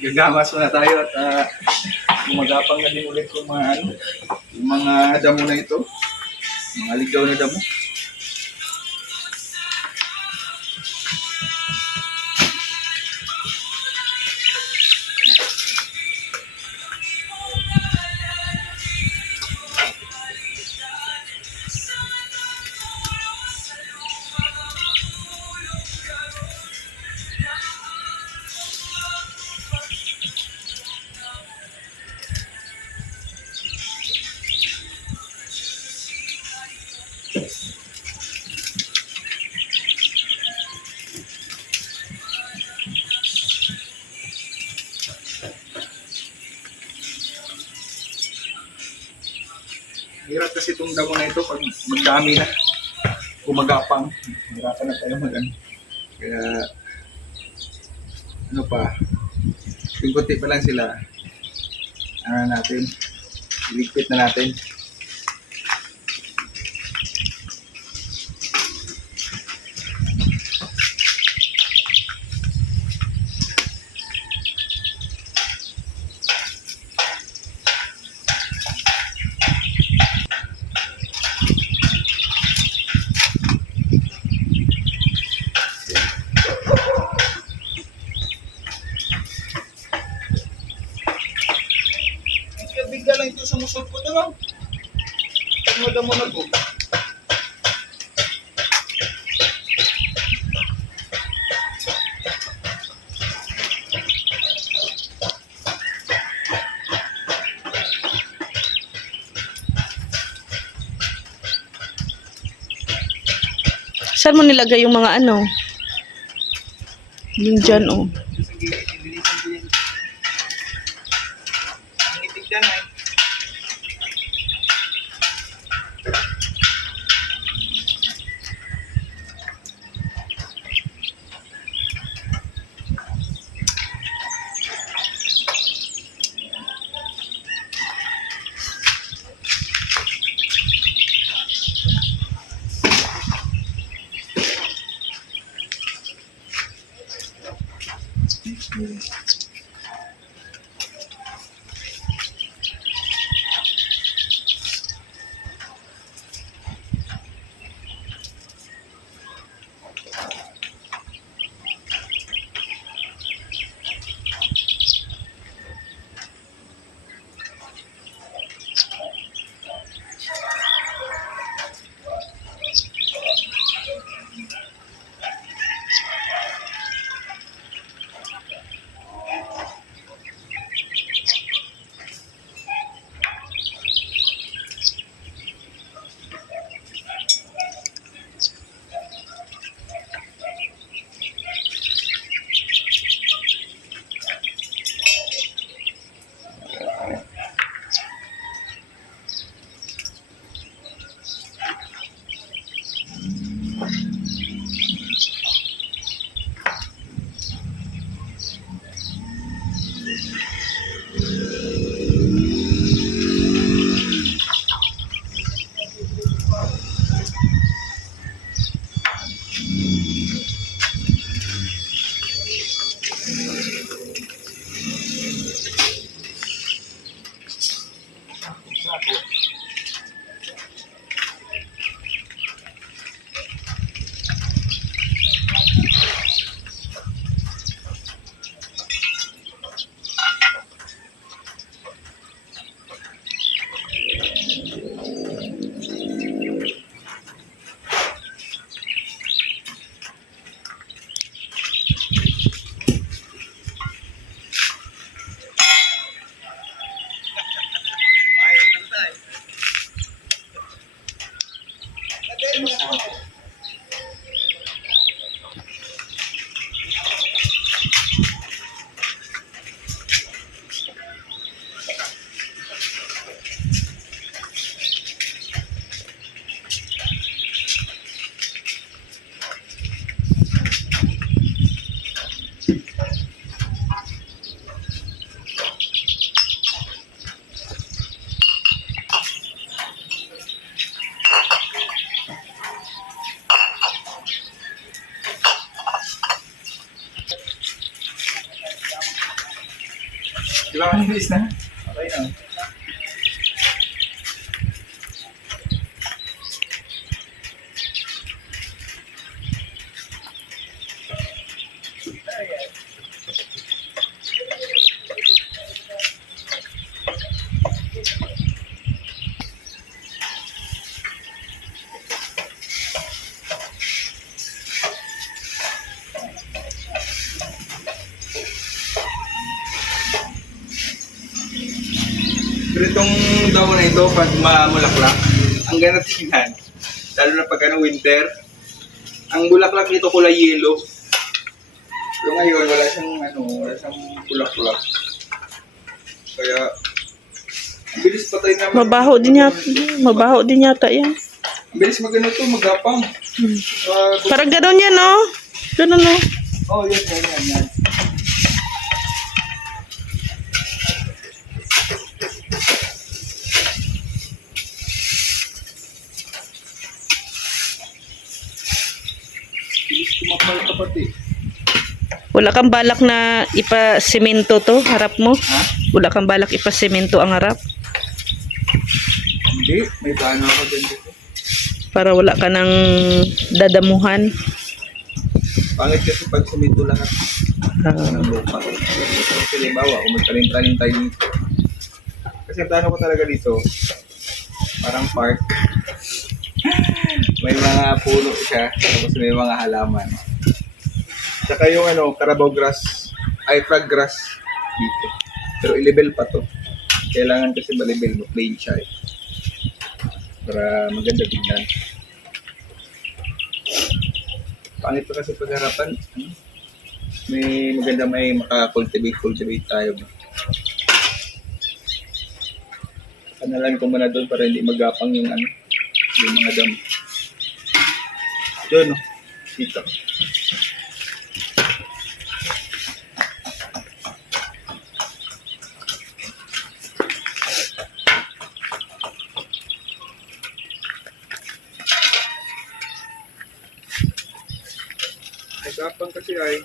Gagamas muna tayo at gumagapang na din ulit yung mga yung mga damo na ito. Mga ligaw na damo. Hirap kasi itong damo na ito pag magdami na, gumagapang. Hirapan na tayo mag-ano. Kaya, ano pa, kunti pa lang sila. Ano natin, iligpit na natin. Bigla lang ito sumusot ko ito, no? Pag madamo na po. Saan mo nilagay yung mga ano? Yung dyan, oh. Sa gilid, nililisan ko yan. Ang itig dyan, ay. Ayos na tayo. Kailangan bilis na. Okay na. Pero itong damo na ito, pag mamulaklak, ang ganda tingnan. Lalo na pag winter, ang bulaklak nito kulay yellow. Pero ngayon, wala siyang bulaklak. Kaya, ang bilis patay naman. Mabaho din yata yan. Ang bilis to, magapang. Parang gano'n yan, no? Gano'n, no? Oh, yan. Bilis tumapal ka pati. Wala kang balak na ipa-semento to, harap mo? Ha? Wala kang balak ipa-semento ang harap? Hindi, may plano ako dyan dito. Para wala ka nang dadamuhan. Pangit kasi pag sumito lahat ng lupa. Kasi halimbawa, kung magtanim-tanim tayo dito. Kasi ang plano ko talaga dito, parang park. May mga puno siya, tapos may mga halaman. Tsaka yung Carabao grass, ay frog grass dito. Pero i-level pa to. Kailangan kasi ma-level mo, plain siya eh. Para maganda tingnan. Pangit pa kasi pagharapan. May maganda may maka-cultivate tayo. Sanalan ko muna doon para hindi magapang yung yung mga damo. Doon, dito. Magapang kasi ay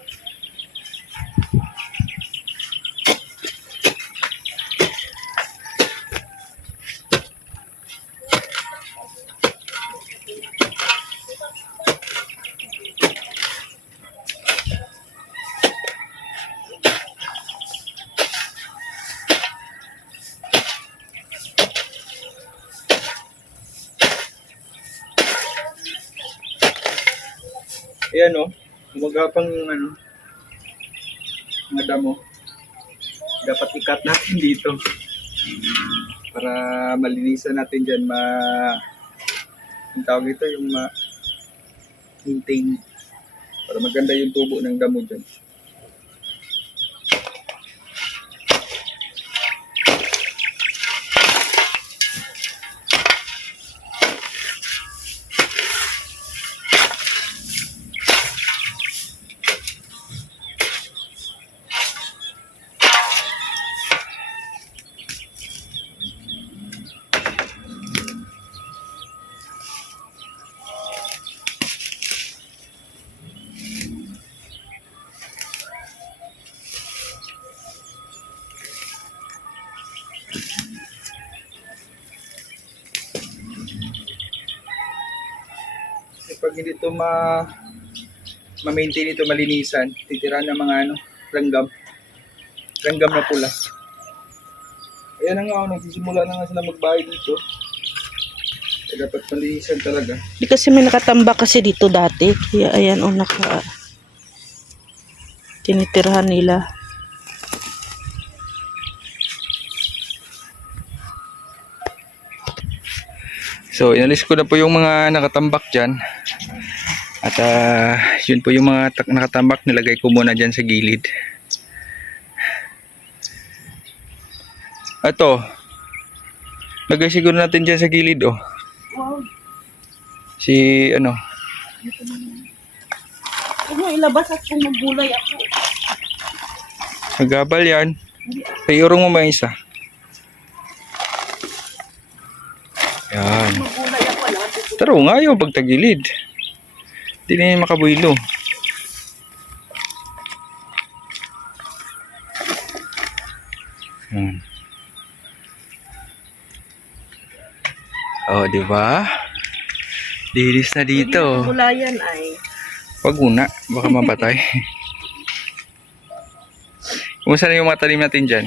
ayan gumagapang yung mga damo. Dapat ikat natin dito para malinisan natin dyan, ang tawag ito yung maintain para maganda yung tubo ng damo dyan. Pag hindi ito ma-maintain ito, malinisan, titira ng mga langgam na pula. Ayan na nga, nagsisimula na nga sila magbahay dito. Kaya dapat malinisan talaga. Di kasi may nakatambak kasi dito dati. Kaya ayan tinitirahan nila. So, inalis ko na po yung mga nakatambak dyan. At yun po yung mga nakatambak, nilagay ko muna dyan sa gilid. Ito, lagay siguro natin dyan sa gilid, oh. Wow. Si, Huwag mo ilabas at kung maggulay ako. nagabal yan. Iurong mo ba isa? Yan. Maggulay ako, lahat. Taro nga yung pagtagilid. Hindi na yung makabuilo. Oh, di ba? Linis na dito. Gulayan ay. Wag muna, baka mapatay. Kumusta na yung mga tanim natin dyan?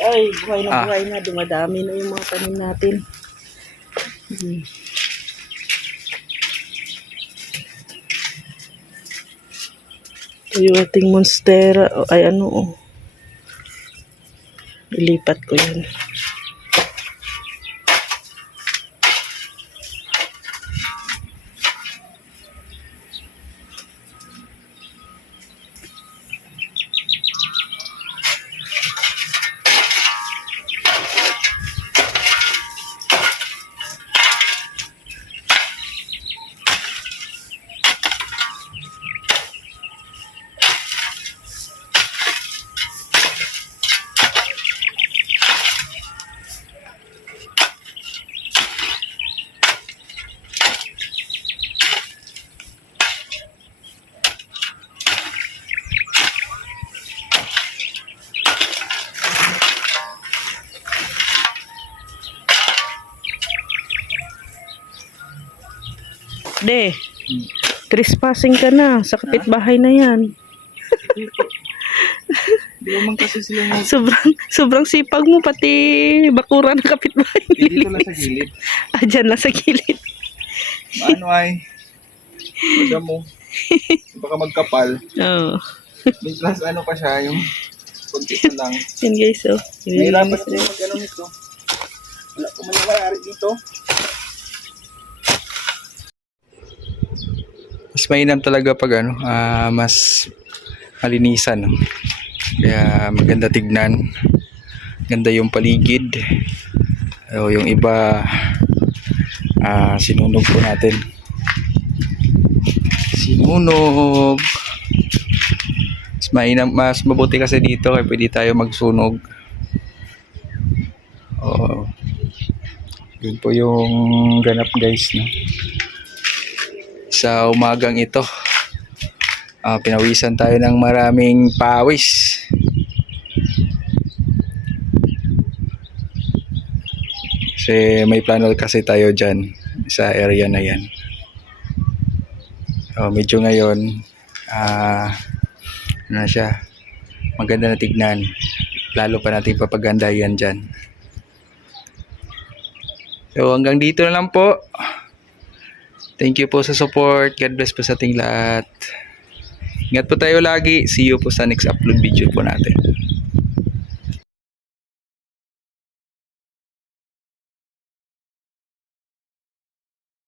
Ay, buhay na Ah. buhay na. Dumadami na yung mga tanim natin. Ito yung ating monstera. O, ay ano oh. Ilipat ko yan. De, trespassing ka na. Sa kapitbahay na yan. Di naman kasi sila mo. Sobrang sipag mo. Pati bakura ng kapitbahay. Dito lang sa gilid. Ah, dyan lang sa gilid. Ano ay? Madam mo. Baka magkapal. Oo. Mintas ano pa siya, yung konti na lang. Yan guys, oh. Nahirapan din mag-ano nito. Wala ko man nangyayari dito. Mas mainam talaga pag ano, mas malinisan. No? Kaya maganda tignan. Ganda yung paligid. O yung iba, sinunog po natin. Sinunog. Mas mainam, mas mabuti kasi dito kaya pwede tayo magsunog. Oo. Yun po yung ganap guys, no? Sa umagang ito, pinawisan tayo ng maraming pawis. Kasi may plano kasi tayo dyan sa area na yan. Medyo ngayon, ano na siya, maganda na tignan. Lalo pa natin papaganda yan dyan. So hanggang dito na lang po. Thank you po sa support. God bless po sa ating lahat. Ingat po tayo lagi. See you po sa next upload video po natin.